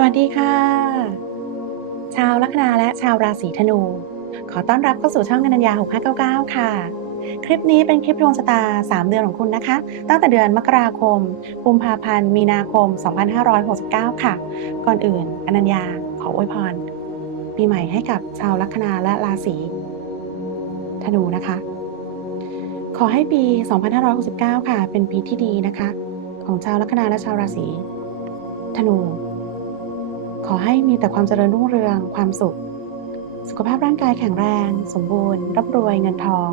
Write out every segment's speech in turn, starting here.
สวัสดีค่ะ ชาวลัคนาและชาวราศีธนู ขอต้อนรับเข้าสู่ช่องนัญญา6599 ค่ะ คลิปนี้เป็นคลิปดวงชะตา 3 เดือนของคุณนะคะ ตั้งแต่เดือนมกราคมกุมภาพันธ์ มีนาคม 2569 ค่ะ ก่อนอื่นอนัญญาขออวยพร ปีใหม่ให้กับชาวลัคนาและราศีธนูนะคะ ขอให้ปี 2569 ค่ะ เป็นปีที่ดีนะคะ ของชาวลัคนาและชาวราศีธนู ขอให้มีแต่ความเจริญรุ่งเรือง ความสุข สุขภาพร่างกายแข็งแรง สมบูรณ์ร่ำรวยเงินทอง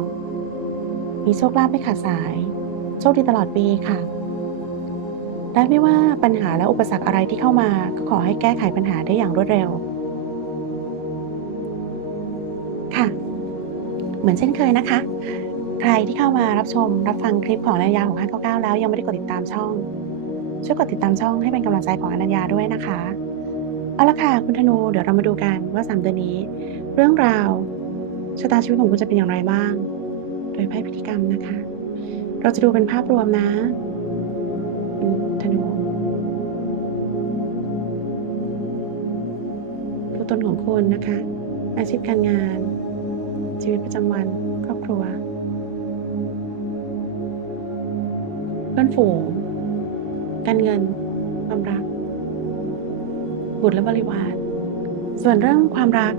มีโชคลาภไม่ขาดสาย โชคดีตลอดปีค่ะ และไม่ว่าปัญหาและอุปสรรคอะไรที่เข้ามา ก็ขอให้แก้ไขปัญหาได้อย่างรวดเร็ว ค่ะ เหมือนเช่นเคยนะคะ ใครที่เข้ามารับชมรับฟังคลิปของอนัญญา6599 แล้วยังไม่ได้กดติดตามช่อง ช่วยกดติดตามช่องให้เป็นกำลังใจของอนัญญาด้วยนะคะ เอาละค่ะคุณธนูเดี๋ยวเรามาดูกันว่าสามเดือนนี้ เรื่องราวชะตาชีวิตของคุณจะเป็นอย่างไรบ้าง โดยไพ่พิธีกรรมนะคะ เราจะดูเป็นภาพรวมนะธนูตัวตนของคุณนะคะ อาชีพการงาน ชีวิตประจำวันครอบครัวเพื่อนฝูงการเงินความรัก บุตรและบริวาร ส่วนเรื่องความรัก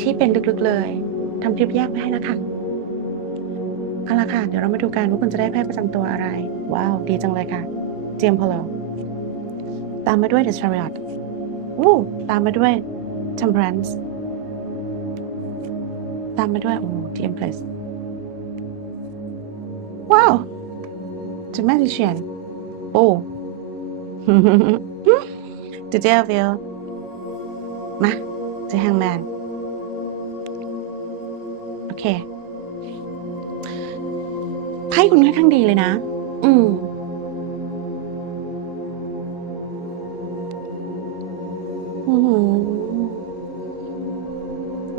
ที่เป็นลึกๆเลยทำคลิปแยกไว้ให้นะคะเอาละค่ะ เดี๋ยวเรามาดูกันว่าคุณจะได้ไพ่ประจำตัวอะไร ว้าว ดีจังเลยค่ะ เจมพอลตามมาด้วย The Chariot อู้ตามมาด้วย Temperance ตามมาด้วย โอ้ The Empress ว้าว The Magician โอ้ The Devil มา The Hangman โอเคไพ่คุณค่อนข้างดีเลยนะ อืม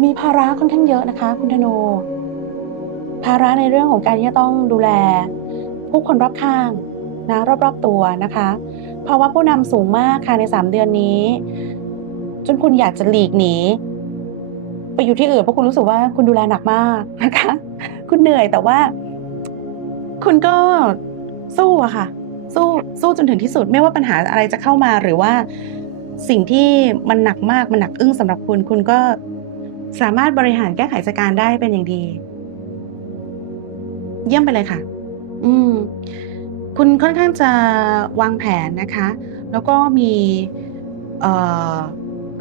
มีภาระค่อนข้างเยอะนะคะ คุณธนู ภาระในเรื่องของการที่จะต้องดูแล ผู้คนรอบข้างนะรอบๆตัวนะคะ เพราะว่าผู้นำสูงมากค่ะในสามเดือนนี้ จนคุณอยากจะหลีกหนีไปอยู่ที่อื่นเพราะคุณรู้สึกว่าคุณดูแลหนักมากนะคะ คุณเหนื่อยแต่ว่า คุณก็สู้อะค่ะ สู้สู้จนถึงที่สุด ไม่ว่าปัญหาอะไรจะเข้ามาหรือว่าสิ่งที่มันหนักมากมันหนักอึ้งสำหรับคุณ คุณก็สามารถบริหารแก้ไขจัดการได้เป็นอย่างดี เยี่ยมไปเลยค่ะ อืม คุณค่อนข้างจะวางแผนนะคะ แล้วก็มี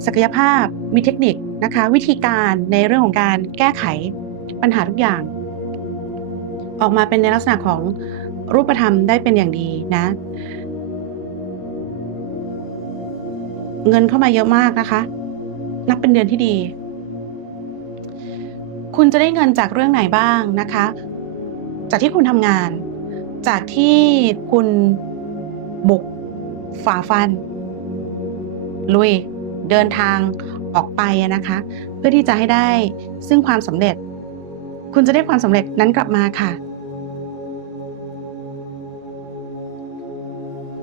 ศักยภาพมีเทคนิคนะคะ วิธีการในเรื่องของการแก้ไขปัญหาทุกอย่าง ออกมาเป็นในลักษณะของรูปธรรมได้เป็นอย่างดีนะ เงินเข้ามาเยอะมากนะคะ นับเป็นเดือนที่ดี คุณจะได้เงินจากเรื่องไหนบ้างนะคะ จากที่คุณทำงาน จากที่คุณบุกฝ่าฟัน ลุยเดินทางออกไปนะคะ เพื่อที่จะให้ได้ซึ่งความสำเร็จ คุณจะได้ความสำเร็จนั้นกลับมาค่ะ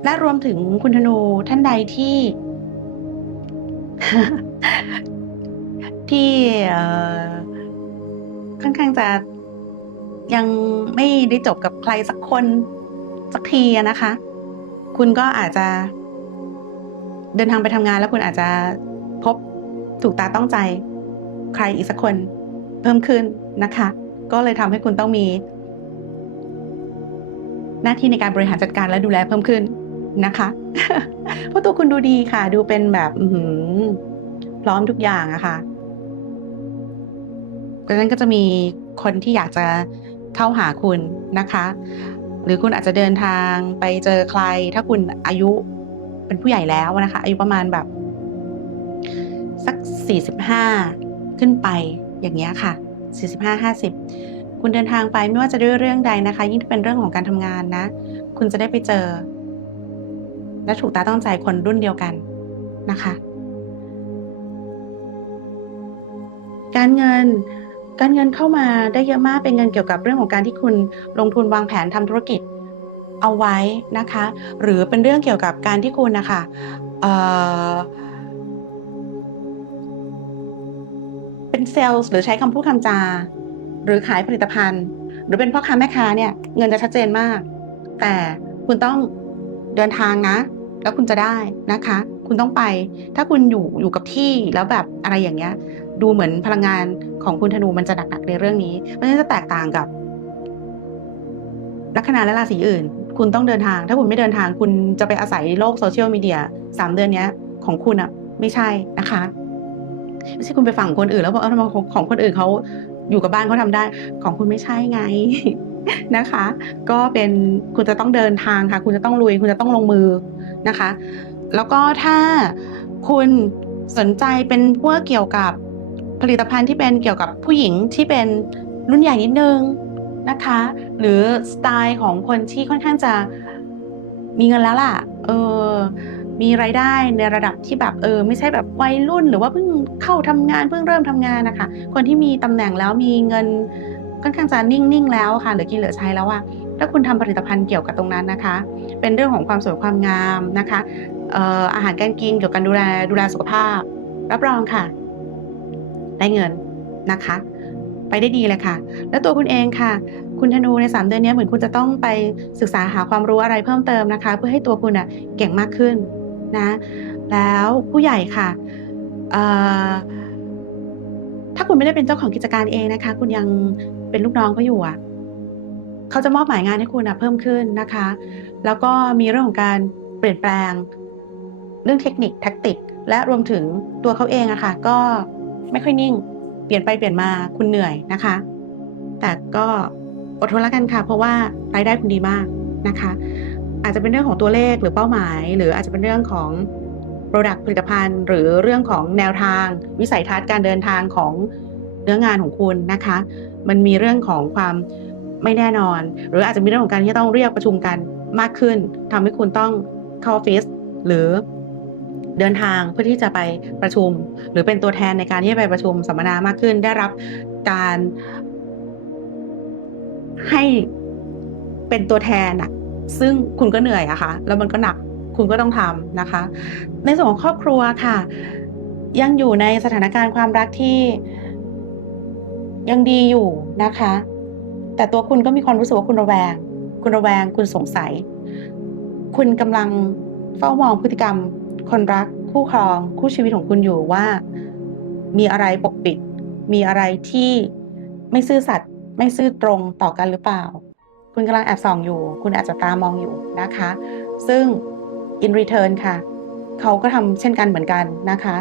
และรวมถึงคุณธนูท่านใดที่ ที่ค่อนข้างจะ ยังไม่ได้จบกับใครสักคนสักทีนะคะ คุณก็อาจจะ เดินทางไปทำงานแล้วคุณอาจจะพบถูกตาต้องใจใครอีกสักคนเพิ่มขึ้นนะคะ ก็เลยทำให้คุณต้องมี หน้าที่ในการบริหารจัดการและดูแลเพิ่มขึ้นนะคะเพราะตัวคุณดูดีค่ะ ดูเป็นแบบพร้อมทุกอย่างอะคะ่ะดังนั้นก็จะมีคนที่อยากจะ เข้าหาคุณนะคะ หรือคุณอาจจะเดินทางไปเจอใคร ถ้าคุณอายุเป็นผู้ใหญ่แล้วนะคะอายุประมาณแบบ สัก 45 ขึ้นไปอย่างเงี้ยค่ะ 45 50 คุณเดินทางไปไม่ว่าจะด้วยเรื่องใดนะคะ ยิ่งถ้าเป็นเรื่องของการทำงานนะ คุณจะได้ไปเจอ และถูกตาต้องใจคนรุ่นเดียวกันนะคะ การเงิน การเงินเข้ามาได้เยอะมากเป็นเงินเกี่ยวกับเรื่องของการที่คุณลงทุนวางแผนทำธุรกิจเอาไว้นะคะ หรือเป็นเรื่องเกี่ยวกับการที่คุณนะคะเเป็นเซลล์หรือใช้คำพูดคำจา หรือขายผลิตภัณฑ์ หรือเป็นพ่อค้าแม่ค้าเนี่ยเงินจะชัดเจนมาก แต่คุณต้องเดินทางนะ แล้วคุณจะได้นะคะ คุณต้องไปถ้าคุณอยู่อยู่กับที่แล้วแบบอะไรอย่างเงี้ย ดูเหมือนพลังงานของคุณธนูมันจะหนักๆในเรื่องนี้เพราะฉะนั้นจะแตกต่างกับ ลัคนาและราศีอื่น คุณต้องเดินทาง ถ้าคุณไม่เดินทางคุณจะไปอาศัยโลกโซเชียลมีเดียสามเดือนนี้ของคุณอะไม่ใช่นะคะไม่ใช่คุณไปฝั่งคนอื่น แล้วบอกเออทำไมของของคนอื่นเขาอยู่กับบ้านเขาทำได้ ของคุณไม่ใช่ไงนะคะ ก็เป็นคุณจะต้องเดินทางค่ะ คุณจะต้องลุย คุณจะต้องลงมือนะคะ แล้วก็ถ้าคุณสนใจเป็นพวกเกี่ยวกับ ผลิตภัณฑ์ที่เป็นเกี่ยวกับผู้หญิงที่เป็นรุ่นใหญ่นิดนึงนะคะ หรือสไตล์ของคนที่ค่อนข้างจะมีเงินแล้วล่ะ เออ มีรายได้ในระดับที่แบบเออ ไม่ใช่แบบวัยรุ่น หรือว่าเพิ่งเข้าทำงานเพิ่งเริ่มทำงานนะคะ คนที่มีตำแหน่งแล้วมีเงินค่อนข้างจะนิ่งๆแล้วค่ะเหลือกินเหลือใช้แล้วอะถ้าคุณทำผลิตภัณฑ์เกี่ยวกับตรงนั้นนะคะ เป็นเรื่องของความสวยความงามนะคะอออาหารการกินเกี่ยวกับการดูแลดูแลสุขภาพ รับรองค่ะ ได้เงินนะคะ ไปได้ดีเลยค่ะ แล้วตัวคุณเองค่ะ คุณธนูใน 3 เดือนนี้เหมือนคุณจะต้องไปศึกษาหาความรู้อะไรเพิ่มเติมนะคะ เพื่อให้ตัวคุณอะเก่งมากขึ้นนะแล้วผู้ใหญ่ค่ะถ้าคุณไม่ได้เป็นเจ้าของกิจการเองนะคะ คุณยังเป็นลูกน้องเขาอยู่อะเขาจะมอบหมายงานให้คุณอะเพิ่มขึ้นนะคะ แล้วก็มีเรื่องของการเปลี่ยนแปลง เรื่องเทคนิคแท็กติก และรวมถึงตัวเขาเองอะค่ะก็ ไม่ค่อยนิ่ง เปลี่ยนไปเปลี่ยนมาคุณเหนื่อยนะคะ แต่ก็อดทนแล้วกันค่ะ เพราะว่ารายได้คุณดีมากนะคะ อาจจะเป็นเรื่องของตัวเลขหรือเป้าหมาย หรืออาจจะเป็นเรื่องของ Product ผลิตภัณฑ์ หรือเรื่องของแนวทาง วิสัยทัศน์การเดินทางของเนื้องานของคุณนะคะ มันมีเรื่องของความไม่แน่นอน หรืออาจจะมีเรื่องของการที่ต้องเรียกประชุมกันมากขึ้นทำให้คุณต้องเข้าออฟฟิศหรือ เดินทางเพื่อที่จะไปประชุม หรือเป็นตัวแทนในการที่จะไปประชุมสัมมนามากขึ้น ได้รับการให้เป็นตัวแทนอะซึ่งคุณก็เหนื่อยอะค่ะ แล้วมันก็หนักคุณก็ต้องทำนะคะ ในส่วนของครอบครัวค่ะ ยังอยู่ในสถานการณ์ความรักที่ยังดีอยู่นะคะ แต่ตัวคุณก็มีความรู้สึกว่าคุณระแวง คุณระแวงคุณสงสัย คุณกำลังเฝ้ามองพฤติกรรม คนรักคู่ครองคู่ชีวิตของคุณอยู่ว่า มีอะไรปกปิด มีอะไรที่ไม่ซื่อสัตย์ไม่ซื่อตรงต่อกันหรือเปล่า คุณกำลังแอบส่องอยู่ คุณอาจจะตามองอยู่นะคะ ซึ่ง in return ค่ะ เขาก็ทำเช่นกันเหมือนกันนะคะ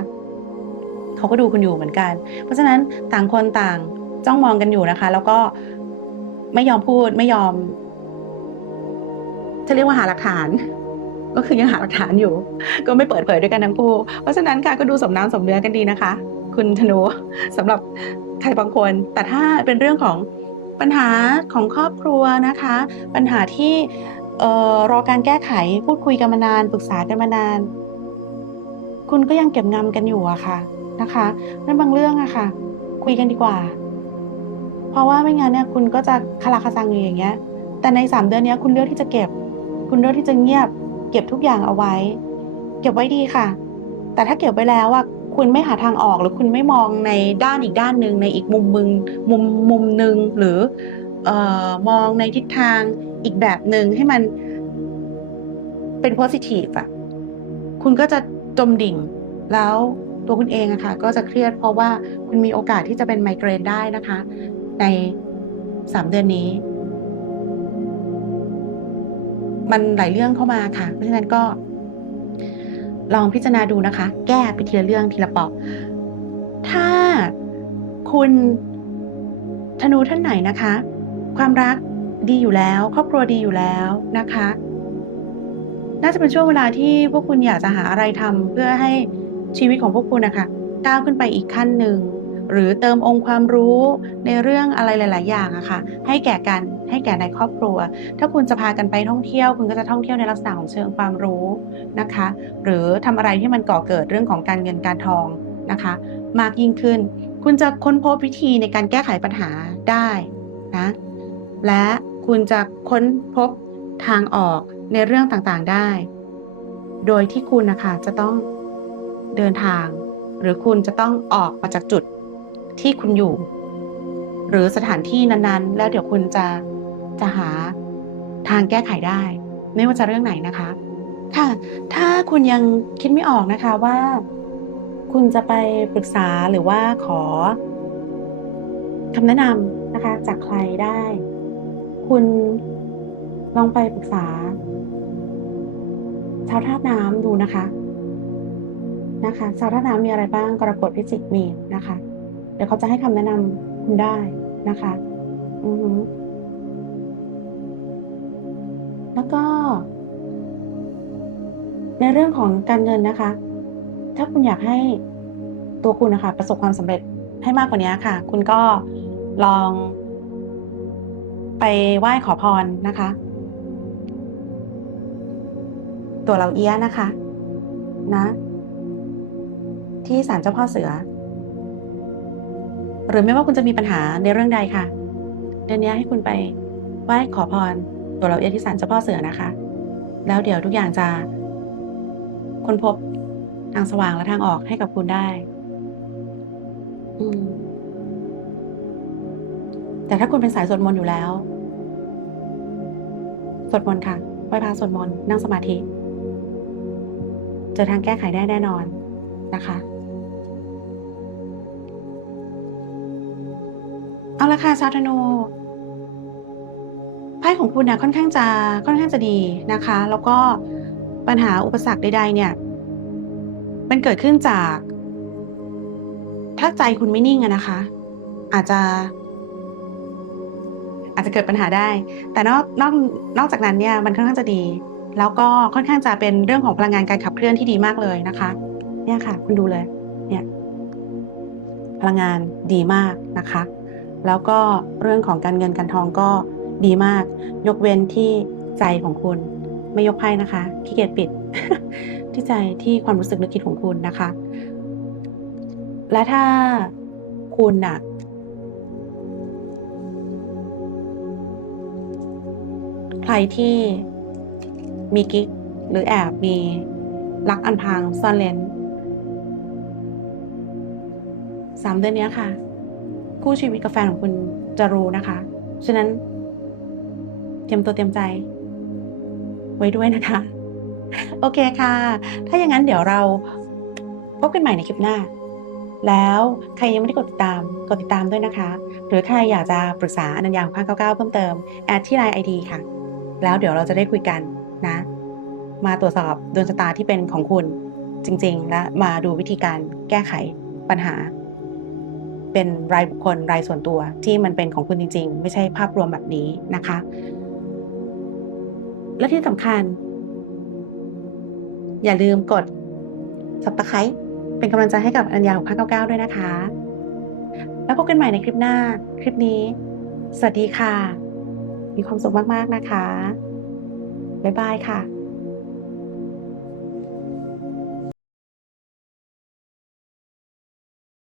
เขาก็ดูคุณอยู่เหมือนกัน เพราะฉะนั้นต่างคนต่างจ้องมองกันอยู่นะคะ แล้วก็ไม่ยอมพูดไม่ยอมจะเรียกว่าหาหลักฐาน ก็คือยังหาหลักฐานอยู่ ก็ไม่เปิดเผยด้วยกันทั้งคู่ เพราะฉะนั้นค่ะก็ดูสมน้ำสมเนื้อกันดีนะคะ คุณธนูสำหรับใครบางคน แต่ถ้าเป็นเรื่องของปัญหาของครอบครัวนะคะ ปัญหาที่รอการแก้ไขพูดคุยกันมานานปรึกษากันมานาน คุณก็ยังเก็บงำกันอยู่อะค่ะนะคะนั่นบางเรื่องอะค่ะ คุยกันดีกว่า เพราะว่าไม่งั้นเนี่ยคุณก็จะคาราคาซังอยู่อย่างเงี้ย แต่ในสามเดือนนี้คุณเลือกที่จะเก็บ คุณเลือกที่จะเงียบ ก็บทุกอย่างเอาไว้ เก็บไว้ดีค่ะ แต่ถ้าเก็บไว้แล้วอะคุณไม่หาทางออกหรือคุณไม่มองในด้านอีกด้านหนึ่งในอีกมุมมึงมุมมุมหนึ่งหรือออมองในทิศทางอีกแบบหนึ่งให้มันเป็น positive อะคุณก็จะจมดิ่งแล้วตัวคุณเองอะค่ะก็จะเครียดเพราะว่าคุณมีโอกาสที่จะเป็นไมเกรนได้นะคะ ในสามเดือนนี้ มันหลายเรื่องเข้ามาค่ะ เพราะฉะนั้นก็ ลองพิจารณาดูนะคะ แก้ไปทีละเรื่องทีละเปอกถ้าคุณธนูท่านไหนนะคะ ความรักดีอยู่แล้ว ครอบครัวดีอยู่แล้วนะคะ น่าจะเป็นช่วงเวลาที่พวกคุณอยากจะหาอะไรทำเพื่อให้ชีวิตของพวกคุณนะคะก้าวขึ้นไปอีกขั้นหนึ่ง หรือเติมองค์ความรู้ในเรื่องอะไรหลาย ๆ อย่างอะค่ะให้แก่กันให้แก่ในครอบครัว ถ้าคุณจะพากันไปท่องเที่ยว คุณก็จะท่องเที่ยวในลักษณะของเชิงความรู้นะคะ หรือทำอะไรที่มันก่อเกิดเรื่องของการเงินการทองนะคะ มากยิ่งขึ้น คุณจะค้นพบวิธีในการแก้ไขปัญหาได้นะและคุณจะค้นพบทางออกในเรื่องต่างๆได้ โดยที่คุณนะคะจะต้องเดินทาง หรือคุณจะต้องออกมาจากจุด ที่คุณอยู่ หรือสถานที่นั้นๆ แล้วเดี๋ยวคุณจะจะหาทางแก้ไขได้ ไม่ว่าจะเรื่องไหนนะคะ ค่ะ ถ้าคุณยังคิดไม่ออกนะคะว่า คุณจะไปปรึกษาหรือว่าขอคำแนะนำนะคะ จากใครได้ คุณลองไปปรึกษาชาวธาตุน้ำดูนะคะ นะคะชาวธาตุน้ำมีอะไรบ้างกรกฎพิจิกมีนนะคะ เดี๋ยวเขาจะให้คำแนะนำคุณได้นะคะ อือฮึแล้วก็ ในเรื่องของการเงินนะคะ ถ้าคุณอยากให้ตัวคุณนะคะ ประสบความสำเร็จให้มากกว่านี้ค่ะ คุณก็ลอง ไปไหว้ขอพรนะคะ ตัวเราเอี้ยนะคะ นะ ที่ศาลเจ้าพ่อเสือ หรือไม่ว่าคุณจะมีปัญหาในเรื่องใดค่ะ เดือนนี้ให้คุณไปไหว้ขอพรตัวเราเอี้ยะที่ศาลเจ้าพ่อเสือนะคะ แล้วเดี๋ยวทุกอย่างจะค้นพบทางสว่างและทางออกให้กับคุณได้ อืม แต่ถ้าคุณเป็นสายสวดมนต์อยู่แล้ว สวดมนต์ค่ะไหว้พระสวดมนต์นั่งสมาธิ เจอทางแก้ไขได้แน่นอนนะคะ เอาละค่ะชาวธนูไพ่ของคุณเนี่ยค่อนข้างจะค่อนข้างจะดีนะคะ แล้วก็ปัญหาอุปสรรคใด ๆ เนี่ย มันเกิดขึ้นจาก ถ้าใจคุณไม่นิ่งอะนะคะ อาจจะ อาจจะเกิดปัญหาได้ แต่นอกนอกนอกจากนั้นเนี่ย มันค่อนข้างจะดี แล้วก็ค่อนข้างจะเป็นเรื่องของพลังงานการขับเคลื่อนที่ดีมากเลยนะคะ เนี่ยค่ะ คุณดูเลย เนี่ย พลังงานดีมากนะคะ แล้วก็เรื่องของการเงินการทองก็ดีมาก ยกเว้นที่ใจของคุณ ไม่ยกไพ่นะคะขี้เกียจปิด ที่ใจที่ความรู้สึกนึกคิดของคุณนะคะ และถ้าคุณน่ะใครที่มีกิ๊กหรือแอบมีรักอันพางซ่อนเลนสามเดือนนี้ค่ะ คู่ชีวิตกับแฟนของคุณจะรู้นะคะ ฉะนั้น เตรียมตัวเตรียมใจ ไว้ด้วยนะคะ โอเคค่ะ ถ้าอย่างนั้นเดี๋ยวเราพบกันใหม่ในคลิปหน้า แล้วใครยังไม่ได้กดติดตาม กดติดตามด้วยนะคะ หรือใครอยากจะปรึกษาอนัญญาของ599เพิ่มเติม แอดที่ไลน์ไอดีค่ะ แล้วเดี๋ยวเราจะได้คุยกันนะ มาตรวจสอบดวงชะตาที่เป็นของคุณจริง ๆ และมาดูวิธีการแก้ไขปัญหา เป็นรายบุคคลรายส่วนตัวที่มันเป็นของคุณจริง ๆ ไม่ใช่ภาพรวมแบบนี้นะคะ และที่สำคัญ อย่าลืมกด subscribe เป็นกำลังใจให้กับอัญญาของ599ด้วยนะคะ แล้วพบกันใหม่ในคลิปหน้าคลิปนี้ สวัสดีค่ะ มีความสุขมาก ๆ นะคะ บ๊ายบายค่ะ